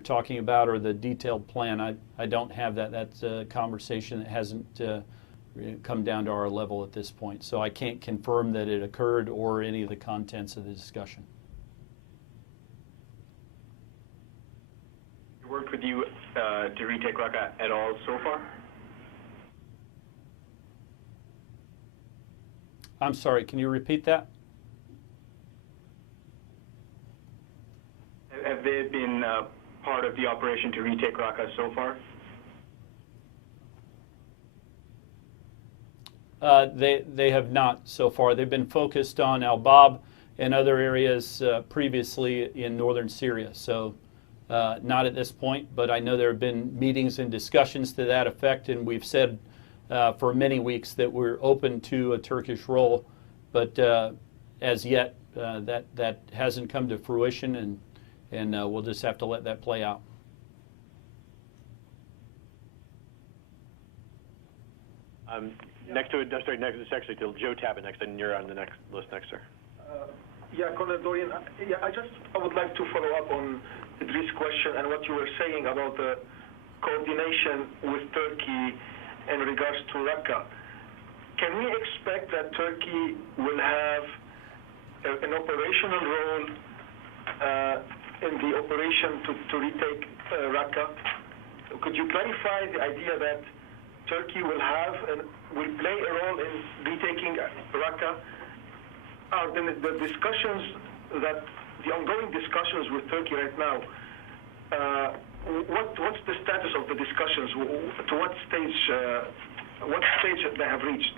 talking about or the detailed plan. I don't have that. That's a conversation that hasn't come down to our level at this point. So I can't confirm that it occurred or any of the contents of the discussion. Worked with you to retake Raqqa at all so far? I'm sorry, can you repeat that? Have they been part of the operation to retake Raqqa so far? They have not so far. They've been focused on al-Bab and other areas previously in northern Syria. So not at this point, but I know there have been meetings and discussions to that effect, and we've said for many weeks that we're open to a Turkish role, but as yet that hasn't come to fruition, and we'll just have to let that play out. Next to it, sorry, next, it's actually to Joe Tabbitt next, and you're on the next list next, sir. Yeah, Colonel Dorian, I would like to follow up on Idris' question and what you were saying about the coordination with Turkey in regards to Raqqa. Can we expect that Turkey will have an operational role in the operation to retake Raqqa? Could you clarify the idea that Turkey will play a role in retaking Raqqa? Are the discussions the ongoing discussions with Turkey right now, what's the status of the discussions? To what stage they have reached?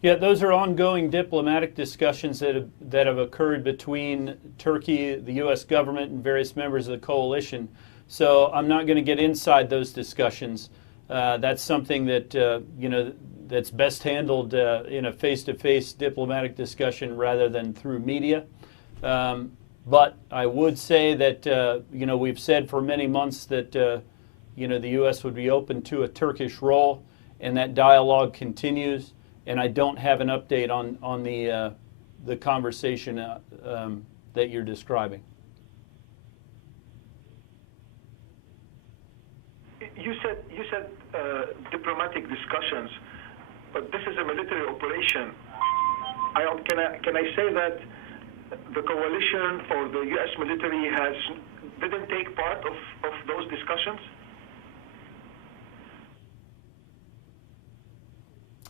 Yeah, those are ongoing diplomatic discussions that have occurred between Turkey, the U.S. government, and various members of the coalition. So I'm not going to get inside those discussions. That's something that that's best handled in a face-to-face diplomatic discussion rather than through media. But I would say that we've said for many months that the U.S. would be open to a Turkish role, and that dialogue continues. And I don't have an update on the conversation that you're describing. You said diplomatic discussions, but this is a military operation. Can I say that the coalition or the U.S. military didn't take part of those discussions?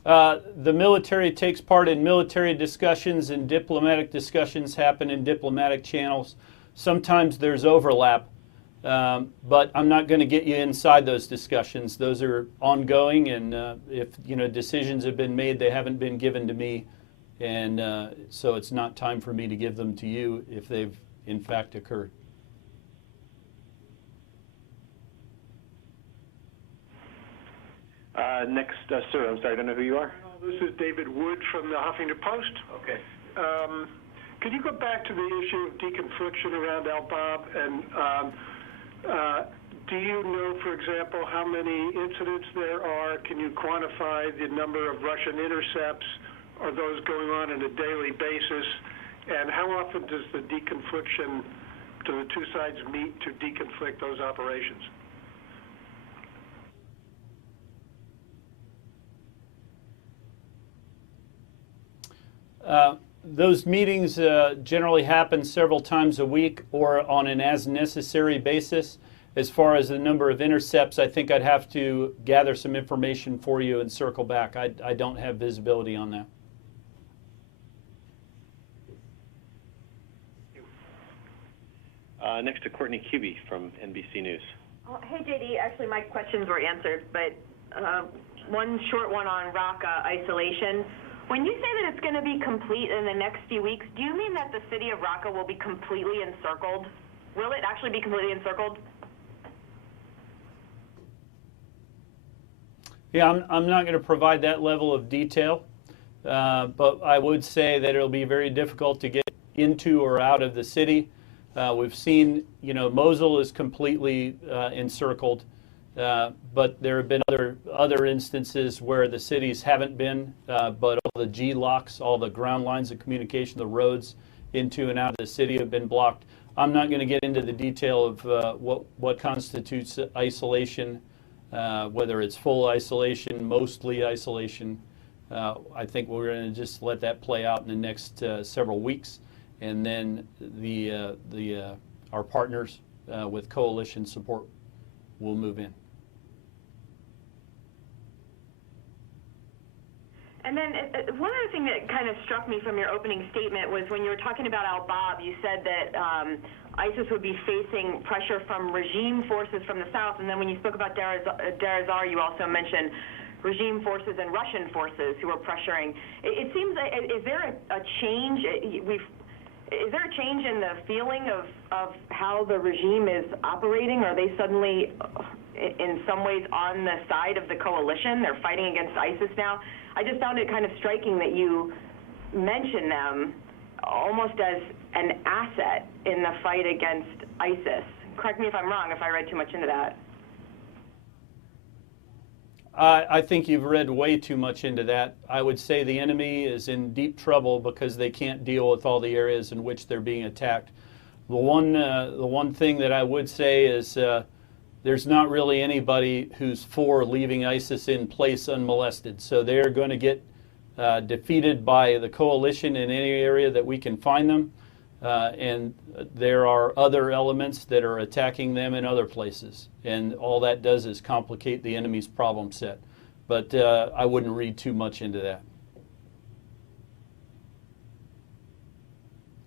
The military takes part in military discussions, and diplomatic discussions happen in diplomatic channels. Sometimes there's overlap, but I'm not going to get you inside those discussions. Those are ongoing, and if decisions have been made, they haven't been given to me, and so it's not time for me to give them to you if they've in fact occurred. Next, sir, I'm sorry, I don't know who you are. This is David Wood from the Huffington Post. Okay. Could you go back to the issue of deconfliction around al-Bab? And do you know, for example, how many incidents there are? Can you quantify the number of Russian intercepts? Are those going on a daily basis? And how often does the deconfliction, do the two sides meet to deconflict those operations? Those meetings generally happen several times a week or on an as-necessary basis. As far as the number of intercepts, I think I'd have to gather some information for you and circle back. I don't have visibility on that. Next to Courtney Cubey from NBC News. Oh, hey, JD. Actually, my questions were answered, but one short one on Raqqa isolation. When you say that it's going to be complete in the next few weeks, do you mean that the city of Raqqa will be completely encircled? Will it actually be completely encircled? Yeah, I'm not going to provide that level of detail, but I would say that it'll be very difficult to get into or out of the city. We've seen, Mosul is completely encircled, but there have been other instances where the cities haven't been, but all the G-locks, all the ground lines of communication, the roads into and out of the city have been blocked. I'm not going to get into the detail of what constitutes isolation, whether it's full isolation, mostly isolation. I think we're going to just let that play out in the next several weeks, and then our partners with coalition support will move in. And then one other thing that kind of struck me from your opening statement was when you were talking about al-Bab, you said that ISIS would be facing pressure from regime forces from the south, and then when you spoke about Deir ez-Zor, you also mentioned regime forces and Russian forces who are pressuring. It seems that, is there a change? Is there a change in the feeling of how the regime is operating? Are they suddenly, in some ways, on the side of the coalition? They're fighting against ISIS now? I just found it kind of striking that you mention them almost as an asset in the fight against ISIS. Correct me if I'm wrong, if I read too much into that. I think you've read way too much into that. I would say the enemy is in deep trouble because they can't deal with all the areas in which they're being attacked. The one thing that I would say is there's not really anybody who's for leaving ISIS in place unmolested. So they're going to get defeated by the coalition in any area that we can find them. And there are other elements that are attacking them in other places. And all that does is complicate the enemy's problem set. But I wouldn't read too much into that.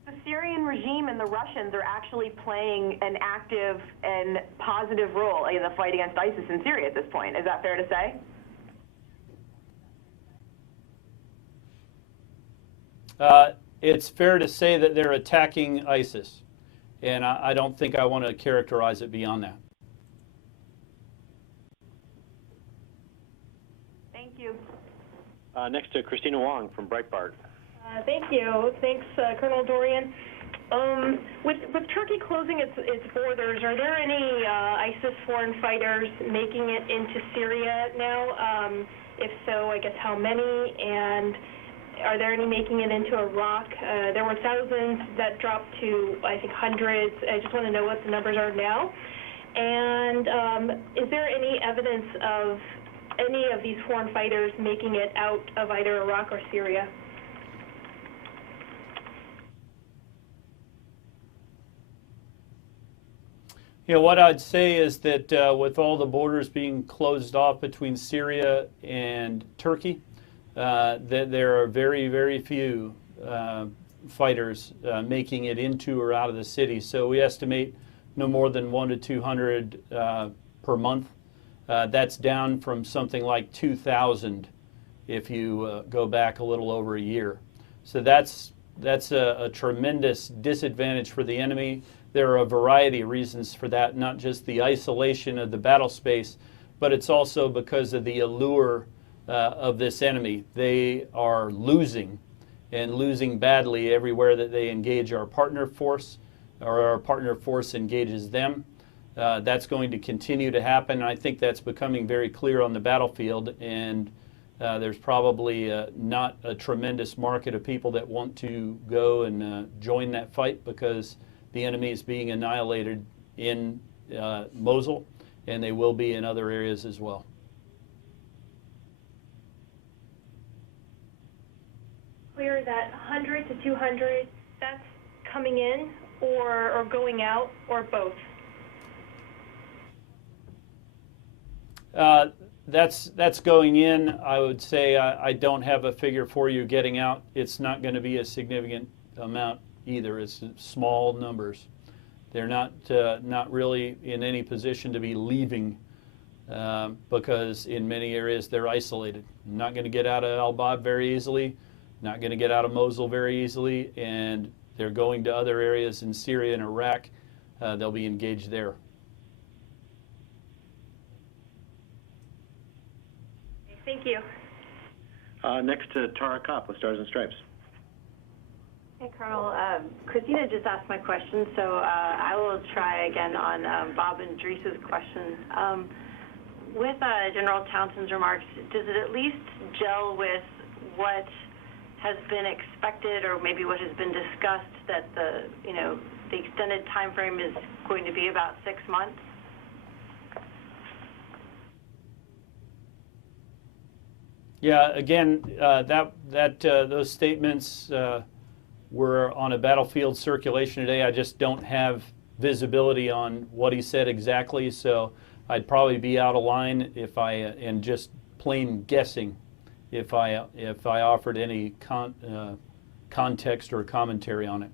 The Syrian regime and the Russians are actually playing an active and positive role in the fight against ISIS in Syria at this point. Is that fair to say? It's fair to say that they're attacking ISIS, and I don't think I want to characterize it beyond that. Thank you. Next to Christina Wong from Breitbart. Thank you. Thanks, Colonel Dorian. With Turkey closing its borders, are there any ISIS foreign fighters making it into Syria now? If so, I guess how many? And are there any making it into Iraq? There were thousands that dropped to, I think, hundreds. I just want to know what the numbers are now. And is there any evidence of any of these foreign fighters making it out of either Iraq or Syria? What I'd say is that with all the borders being closed off between Syria and Turkey, that there are very, very few fighters making it into or out of the city. So we estimate no more than 100 to 200 per month. That's down from something like 2,000 if you go back a little over a year. So that's a tremendous disadvantage for the enemy. There are a variety of reasons for that, not just the isolation of the battle space, but it's also because of the allure of this enemy. They are losing, and losing badly everywhere that they engage our partner force, or our partner force engages them. That's going to continue to happen. I think that's becoming very clear on the battlefield, and there's probably not a tremendous market of people that want to go and join that fight because the enemy is being annihilated in Mosul, and they will be in other areas as well. Clear that 100 to 200, that's coming in or going out, or both? That's going in. I would say I don't have a figure for you getting out. It's not going to be a significant amount either. It's small numbers. They're not really in any position to be leaving because in many areas they're isolated. Not going to get out of al-Bab very easily, not going to get out of Mosul very easily, and they're going to other areas in Syria and Iraq. They'll be engaged there. Thank you. Next to Tara Kopp with Stars and Stripes. Hey, Colonel. Christina just asked my question, so I will try again on Bob and Drees's question. with General Townsend's remarks, does it at least gel with what has been expected, or maybe what has been discussed, that the extended time frame is going to be about 6 months? Yeah, again, those statements were on a battlefield circulation today. I just don't have visibility on what he said exactly, so I'd probably be out of line if and just plain guessing if I offered any context or commentary on it.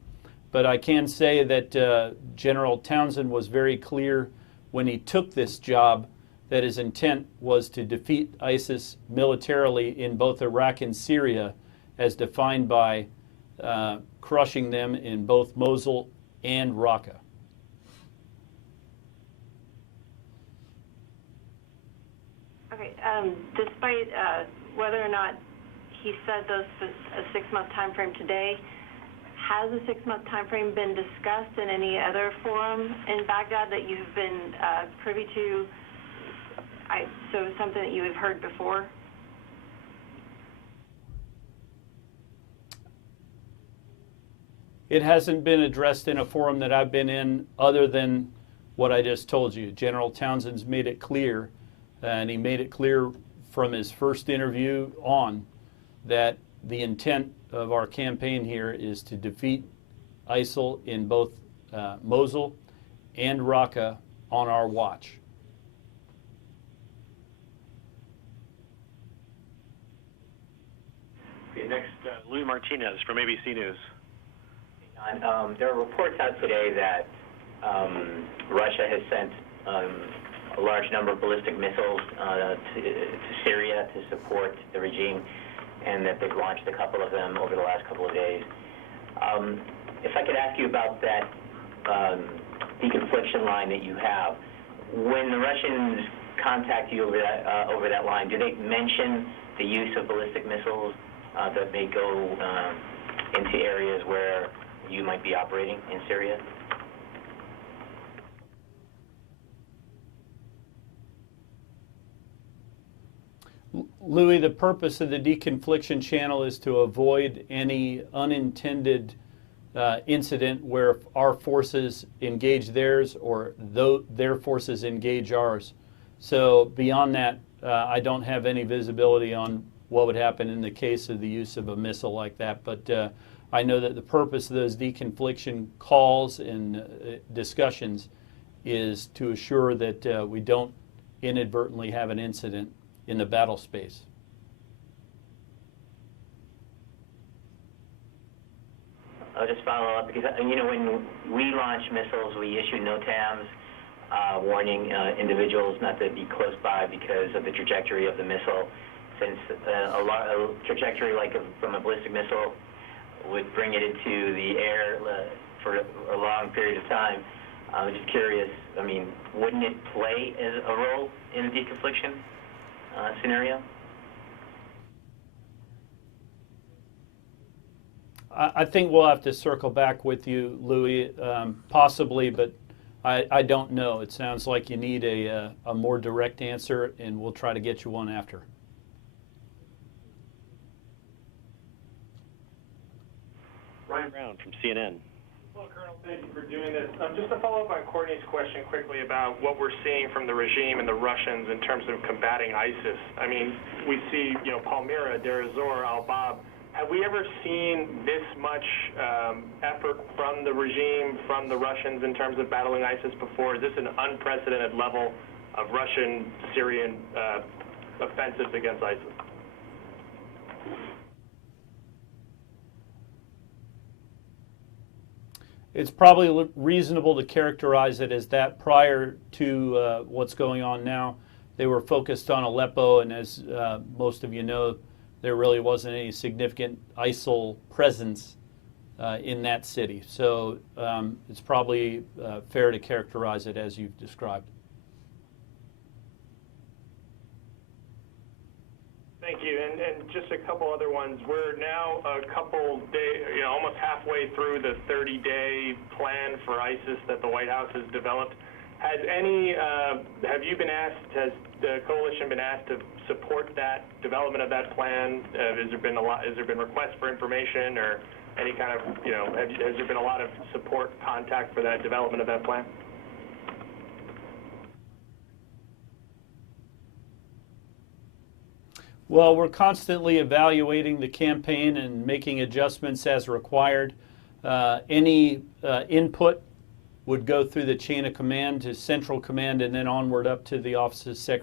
But I can say that General Townsend was very clear when he took this job that his intent was to defeat ISIS militarily in both Iraq and Syria, as defined by crushing them in both Mosul and Raqqa. Okay, despite whether or not he said a 6-month time frame today, has a 6-month time frame been discussed in any other forum in Baghdad that you've been privy to? So something that you have heard before? It hasn't been addressed in a forum that I've been in, other than what I just told you. General Townsend's made it clear, and he made it clear from his first interview on, that the intent of our campaign here is to defeat ISIL in both Mosul and Raqqa on our watch. Okay, next, Louis Martinez from ABC News. There are reports out today that Russia has sent a large number of ballistic missiles to Syria to support the regime, and that they've launched a couple of them over the last couple of days. If I could ask you about that deconfliction line that you have, when the Russians contact you over that line, do they mention the use of ballistic missiles that may go into areas where you might be operating in Syria? Louis, the purpose of the deconfliction channel is to avoid any unintended incident where our forces engage theirs, or their forces engage ours. So beyond that, I don't have any visibility on what would happen in the case of the use of a missile like that. But I know that the purpose of those deconfliction calls and discussions is to assure that we don't inadvertently have an incident in the battle space. I'll just follow up, because when we launch missiles, we issue NOTAMs warning individuals not to be close by because of the trajectory of the missile. Since a trajectory from a ballistic missile would bring it into the air for a long period of time, I'm just curious, wouldn't it play as a role in the deconfliction scenario? I think we'll have to circle back with you, Louis, possibly, but I don't know. It sounds like you need a more direct answer, and we'll try to get you one after. Ryan Brown from CNN. Hello, Colonel. Thank you for doing this. Just to follow up on Courtney's question quickly about what we're seeing from the regime and the Russians in terms of combating ISIS. We see, Palmyra, Deir ez-Zor, al-Bab. Have we ever seen this much effort from the regime, from the Russians, in terms of battling ISIS before? Is this an unprecedented level of Russian-Syrian offensives against ISIS? It's probably reasonable to characterize it as that. Prior to what's going on now, they were focused on Aleppo, and as most of you know, there really wasn't any significant ISIL presence in that city. So it's probably fair to characterize it as you've described. Thank you. And just a couple other ones. We're now a couple days, almost halfway through the 30-day plan for ISIS that the White House has developed. Have you been asked, has the coalition been asked to support that development of that plan? Has there been requests for information or any kind of, has there been a lot of support contact for that development of that plan? Well, we're constantly evaluating the campaign and making adjustments as required. Any input would go through the chain of command to central command and then onward up to the Office of Secretary.